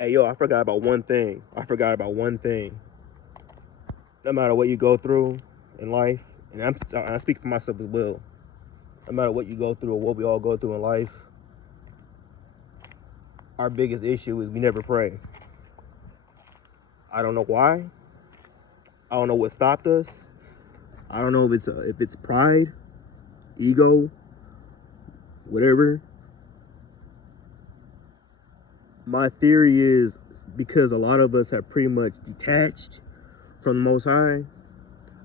Hey, yo, I forgot about one thing. I forgot about one thing. No matter what you go through in life, and I speak for myself as well. No matter what you go through or what we all go through in life, our biggest issue is we never pray. I don't know why. I don't know what stopped us. I don't know if it's pride, ego, whatever. My theory is because a lot of us have pretty much detached from the Most High,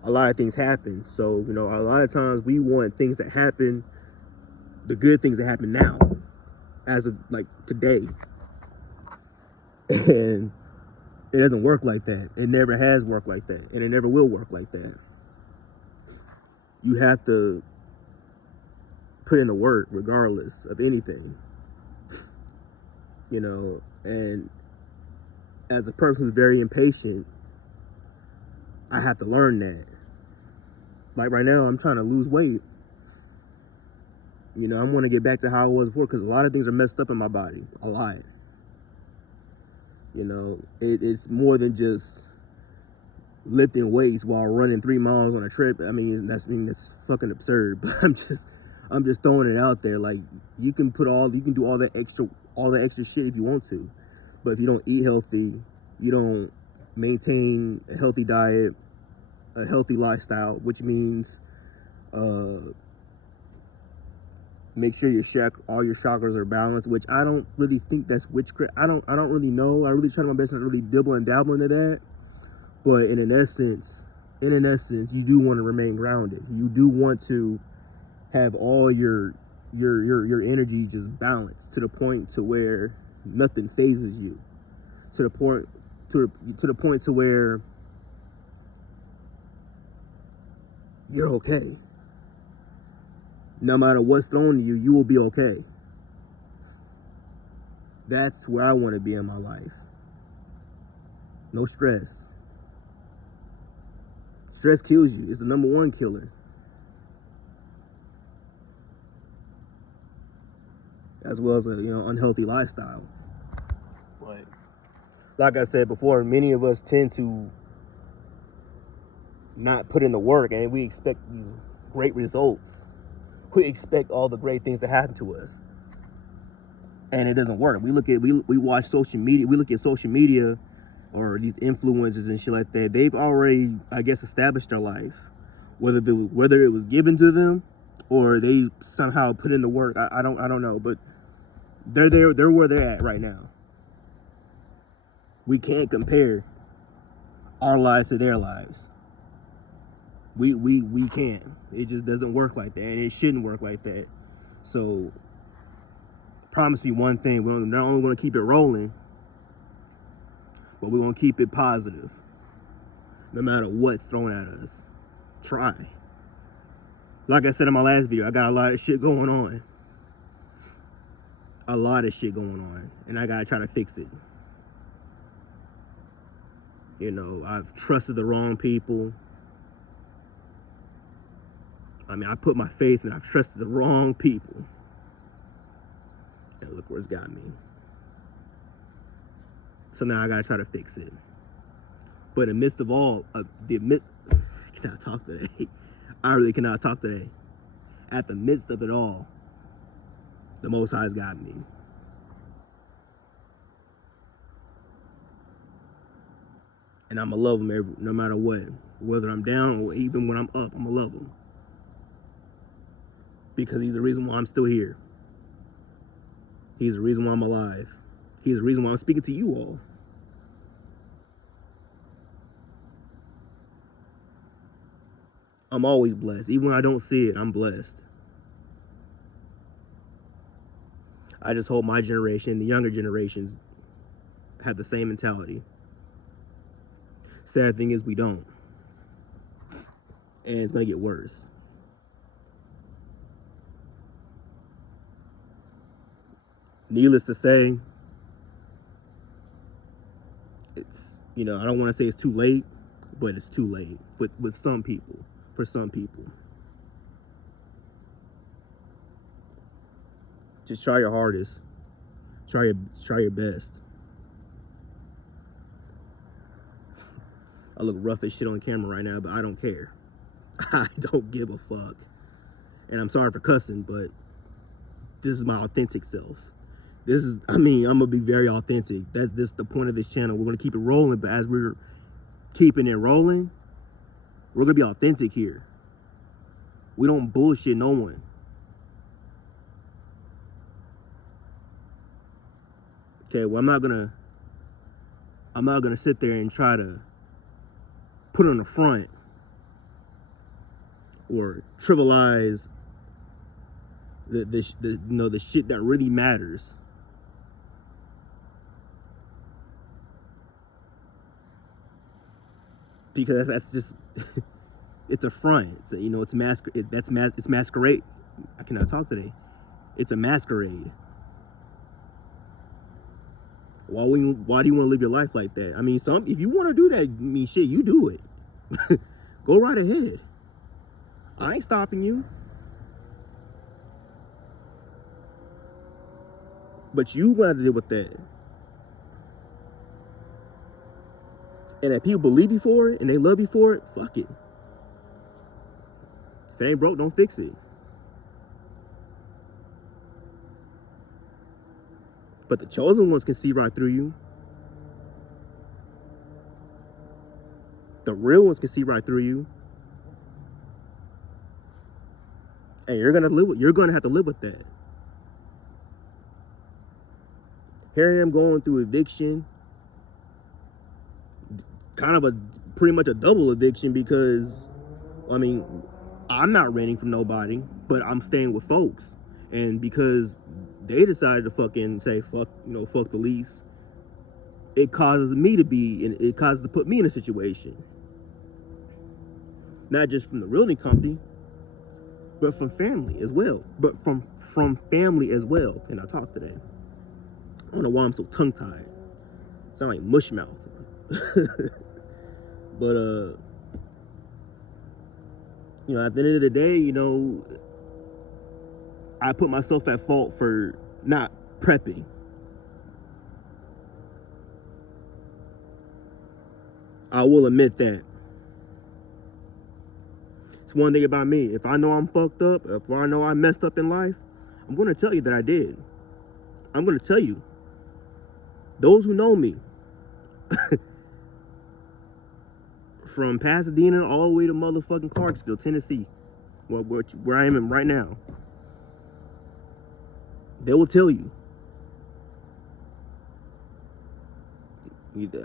a lot of things happen. So, you know, a lot of times we want things that happen, the good things that happen now, as of like today. And it doesn't work like that. It never has worked like that. And it never will work like that. You have to put in the work regardless of anything. You know, and as a person who's very impatient, I have to learn that. Like right now, I'm trying to lose weight. You know, I want to get back to how I was before because a lot of things are messed up in my body. A lot. You know, it's more than just lifting weights while running 3 miles on a trip. That's fucking absurd. But I'm just throwing it out there. Like you can do all that extra shit if you want to, but if you don't eat healthy, you don't maintain a healthy diet, a healthy lifestyle, which means make sure all your chakras are balanced, which I don't really think that's witchcraft. I don't really know. I really try my best not to really dibble and dabble into that. But in an essence, you do want to remain grounded. You do want to have all your energy just balanced to the point to where nothing phases you. To the point to where you're okay. No matter what's thrown to you, you will be okay. That's where I want to be in my life. No stress. Stress kills you. It's the number one killer. As well as a unhealthy lifestyle. But like I said before, many of us tend to not put in the work, and we expect these great results. We expect all the great things to happen to us, and it doesn't work. We watch social media. We look at social media or these influencers and shit like that. They've already, I guess, established their life, whether it was given to them or they somehow put in the work. I don't know, but they're where they're at right now. We can't compare our lives to their lives. We can't. It just doesn't work like that, and it shouldn't work like that. So promise me one thing: we're not only going to keep it rolling, but we're going to keep it positive. No matter what's thrown at us, try. Like I said in my last video, I got a lot of shit going on. A lot of shit going on, and I gotta try to fix it. You know, I've trusted the wrong people. I put my faith and I've trusted the wrong people. And look where it's got me. So now I gotta try to fix it. But in the midst of all, I cannot talk today. I really cannot talk today. At the midst of it all, the Most High's got me. And I'ma love him no matter what. Whether I'm down or even when I'm up, I'ma love him. Because he's the reason why I'm still here. He's the reason why I'm alive. He's the reason why I'm speaking to you all. I'm always blessed. Even when I don't see it, I'm blessed. I just hope my generation, the younger generations, have the same mentality. Sad thing is we don't. And it's gonna get worse. Needless to say, I don't want to say it's too late, but it's too late with some people, for some people. Just try your hardest. Try your best. I look rough as shit on camera right now, but I don't care. I don't give a fuck. And I'm sorry for cussing, but this is my authentic self. This is, I mean, I'm gonna be very authentic. That's the point of this channel. We're gonna keep it rolling, but as we're keeping it rolling, we're gonna be authentic here. We don't bullshit no one. Okay, well, I'm not gonna sit there and try to put on the front or trivialize the shit that really matters. Because that's just it's a front. It's a, you know, it's it's masquerade. I cannot talk today. It's a masquerade. Why do you want to live your life like that? I mean, if you want to do that, I mean, shit, you do it. Go right ahead. I ain't stopping you. But you gonna have to deal with that. And if people believe you for it and they love you for it, fuck it. If it ain't broke, don't fix it. But the chosen ones can see right through you. The real ones can see right through you. And you're gonna have to live with that. Here I am going through eviction. Kind of pretty much a double eviction because, I mean, I'm not renting from nobody, but I'm staying with folks. And because they decided to fucking say, fuck the lease, it causes to put me in a situation. Not just from the realty company, but from family as well. But from family as well. Can I talk today? I don't know why I'm so tongue-tied. Sound like mush mouth. But you know, at the end of the day, you know, I put myself at fault for not prepping. I will admit that. It's one thing about me. If I know I'm fucked up, if I know I messed up in life, I'm gonna tell you that I did. I'm gonna tell you. Those who know me, from Pasadena all the way to motherfucking Clarksville, Tennessee, where I am right now, they will tell you.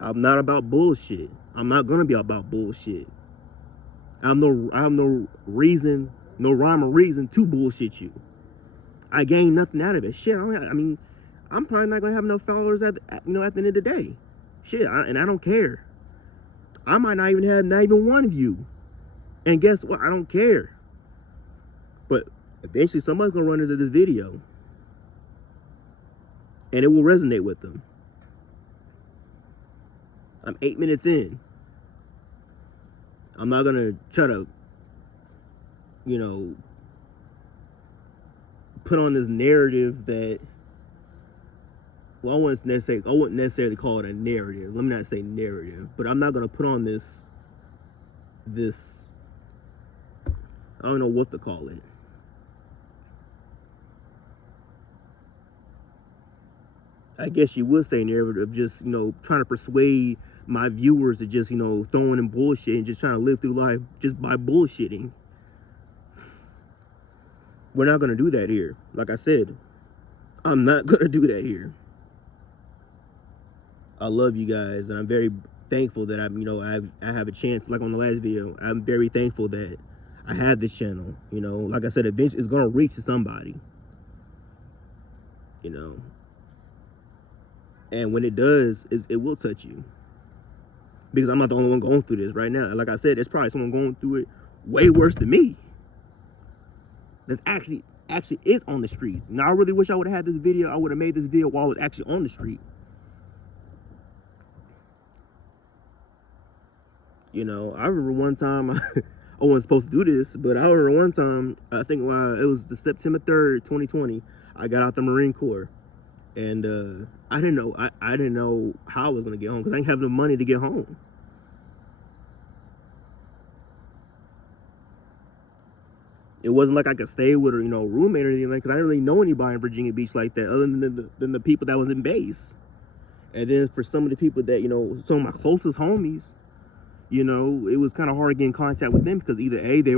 I'm not about bullshit. I'm not gonna be about bullshit. I have no reason, no rhyme or reason to bullshit you. I gain nothing out of it. Shit, I mean, I'm probably not gonna have enough followers at the end of the day. Shit, and I don't care. I might not even one of you. And guess what? I don't care. But eventually somebody's gonna run into this video. And it will resonate with them. I'm 8 minutes in. I'm not gonna try to, you know, put on this narrative that, well, I wouldn't necessarily call it a narrative. Let me not say narrative, but I'm not gonna put on this, I don't know what to call it. I guess you would say narrative, just, you know, trying to persuade my viewers to just, you know, throwing in bullshit and just trying to live through life just by bullshitting. We're not gonna do that here. Like I said, I'm not gonna do that here. I love you guys, and I'm very thankful that I have a chance. Like on the last video, I'm very thankful that I have this channel. You know, like I said, eventually it's gonna reach to somebody. You know, and when it does, it will touch you. Because I'm not the only one going through this right now. Like I said, there's probably someone going through it way worse than me. That's actually is on the street. Now I really wish I would have had this video. I would have made this video while I was actually on the street. You know, I remember one time, I wasn't supposed to do this, but I remember one time, I think it was the September 3rd, 2020, I got out the Marine Corps. And I didn't know how I was going to get home because I didn't have the money to get home. It wasn't like I could stay with her, roommate or anything, because I didn't really know anybody in Virginia Beach like that, other than the people that was in base. And then for some of the people that, some of my closest homies, it was kind of hard to get in contact with them because either A, they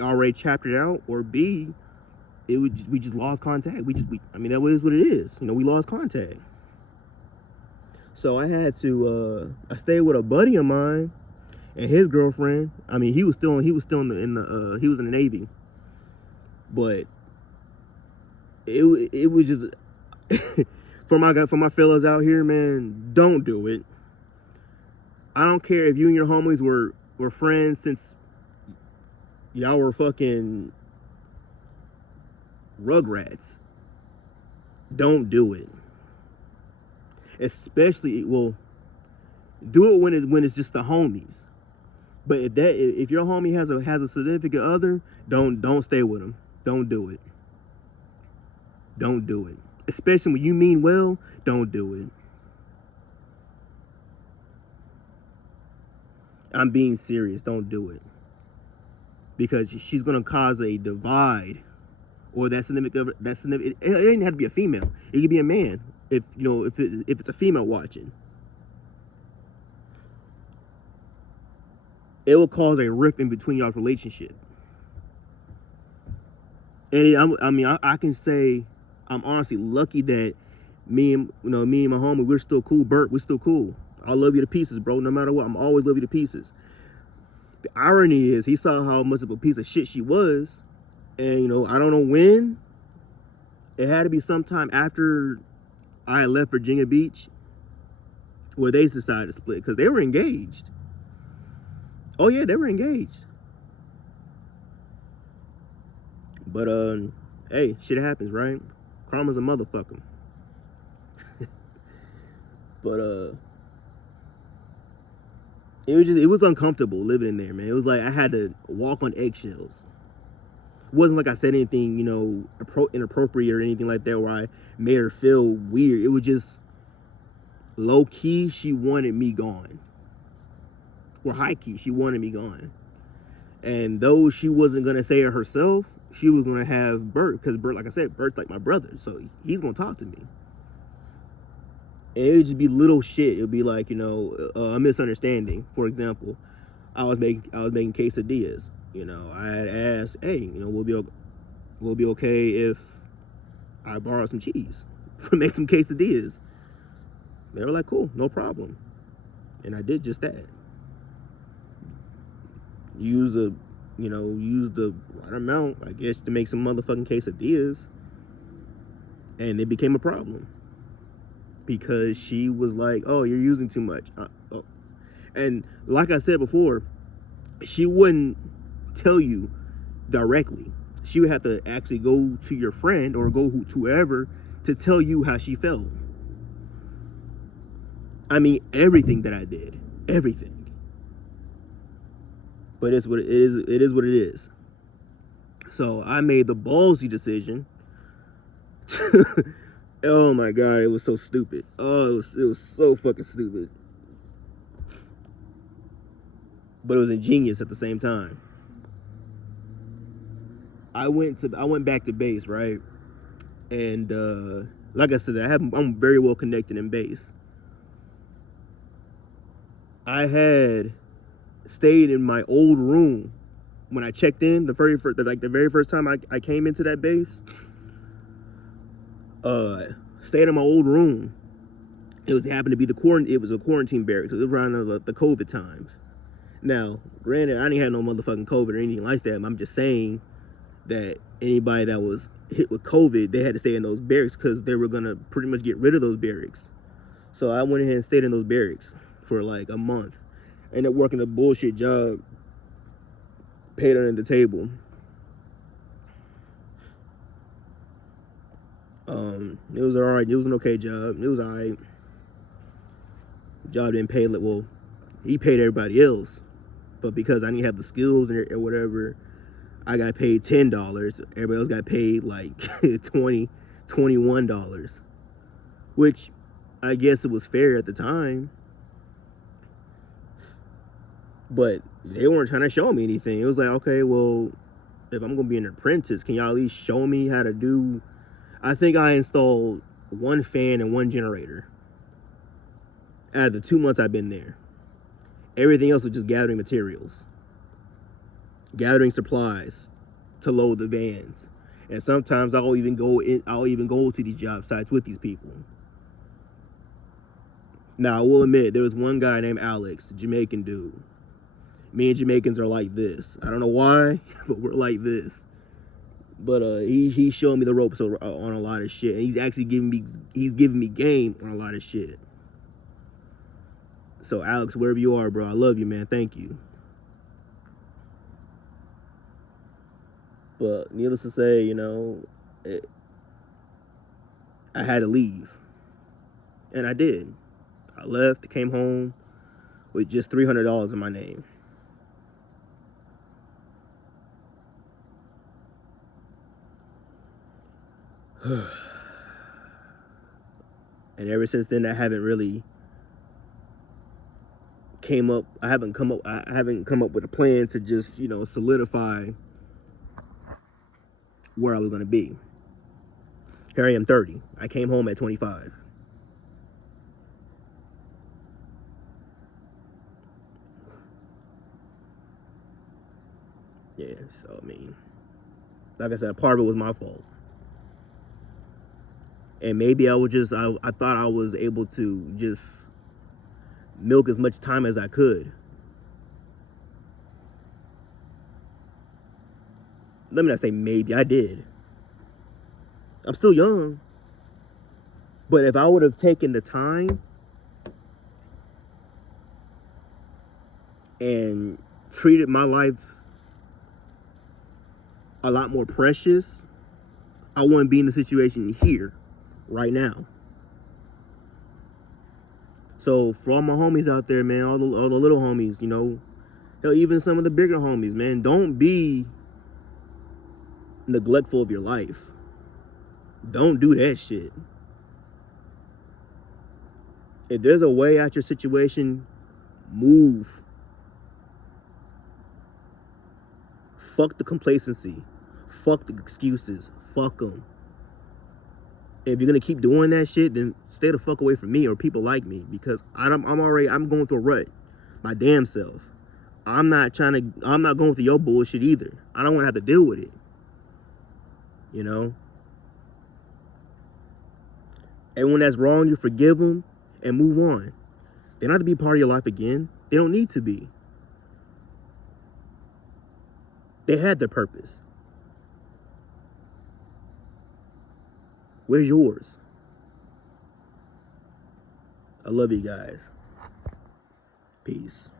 already chaptered out, or B, we just lost contact. That is what it is. We lost contact. So I had to I stayed with a buddy of mine and his girlfriend. He was still he was in the Navy. But it was just for my fellas out here, man, don't do it. I don't care if you and your homies were friends since y'all were fucking Rugrats. Don't do it. Especially, well, do it when it's just the homies. But if your homie has a significant other, don't stay with them. Don't do it. Don't do it. Especially when you mean well, don't do it. I'm being serious. Don't do it. Because she's gonna cause a divide, or that significant. It doesn't have to be a female. It could be a man. If it's a female watching, it will cause a rift in between y'all's relationship. And I can say I'm honestly lucky that me and my homie, we're still cool. Bert, we're still cool. I love you to pieces, bro. No matter what, I'm always love you to pieces. The irony is, he saw how much of a piece of shit she was, and I don't know when. It had to be sometime after I had left Virginia Beach, where they decided to split, because they were engaged. Oh yeah, they were engaged. But hey, shit happens, right? Karma's a motherfucker. But it was uncomfortable living in there, man. It was like I had to walk on eggshells. It wasn't like I said anything, inappropriate or anything like that, where I made her feel weird. It was just low key, she wanted me gone. Or high key, she wanted me gone. And though she wasn't gonna say it herself, she was gonna have Bert, because Bert, like I said, Bert's like my brother, so he's gonna talk to me. And it would just be little shit. It would be like, a misunderstanding. For example, I was making quesadillas. I had asked, hey, we'll be okay if I borrow some cheese to make some quesadillas. They were like, cool, no problem. And I did just that. Use the right amount, I guess, to make some motherfucking quesadillas. And it became a problem. Because she was like, oh, you're using too much. And like I said before, she wouldn't tell you directly. She would have to actually go to your friend or go to whoever to tell you how she felt. Everything that I did. Everything. But it's what it is. It is what it is. So I made the ballsy decision. Oh my god, it was so stupid. Oh, it was so fucking stupid. But it was ingenious at the same time. I went back to base, right? And like I said, I'm very well connected in base. I had stayed in my old room when I checked in the very first time I came into that base. Stayed in my old room. It happened to be it was a quarantine barracks. It was around the COVID times. Now, granted, I didn't have no motherfucking COVID or anything like that. I'm just saying that anybody that was hit with COVID, they had to stay in those barracks because they were gonna pretty much get rid of those barracks. So I went ahead and stayed in those barracks for like a month. Ended up working a bullshit job, paid under the table. It was alright. It was an okay job. It was alright. Job didn't pay, well, he paid everybody else, but because I didn't have the skills or whatever, I got paid $10. Everybody else got paid like $20, $21, which I guess it was fair at the time, but they weren't trying to show me anything. It was like, okay, well, if I'm gonna be an apprentice, can y'all at least show me how to do? I think I installed one fan and one generator out of the 2 months I've been there. Everything else was just gathering materials, gathering supplies to load the vans. And sometimes I'll even go to these job sites with these people. Now, I will admit, there was one guy named Alex, a Jamaican dude. Me and Jamaicans are like this. I don't know why, but we're like this. But he showed me the ropes on a lot of shit, and he's actually giving me game on a lot of shit. So Alex, wherever you are, bro, I love you, man. Thank you. But needless to say, you know, I had to leave, and I did. I left, came home with just $300 in my name. And ever since then, I haven't really I haven't come up with a plan to just, you know, solidify where I was going to be. Here I am, 30. I came home at 25. Yeah, so I mean, like I said, part of it was my fault. And maybe I thought I was able to just milk as much time as I could. Let me not say maybe, I did. I'm still young. But if I would have taken the time and treated my life a lot more precious, I wouldn't be in the situation here right now. So for all my homies out there, man, all the little homies, you know, hell, even some of the bigger homies, man, don't be neglectful of your life. Don't do that shit. If there's a way out your situation, move. Fuck the complacency. Fuck the excuses. Fuck them. If you're gonna keep doing that shit, then stay the fuck away from me or people like me, because I'm going through a rut, my damn self. I'm not going through your bullshit either. I don't want to have to deal with it. You know. Everyone that's wrong, you forgive them and move on. They don't have to be part of your life again. They don't need to be. They had their purpose. Where's yours? I love you guys. Peace.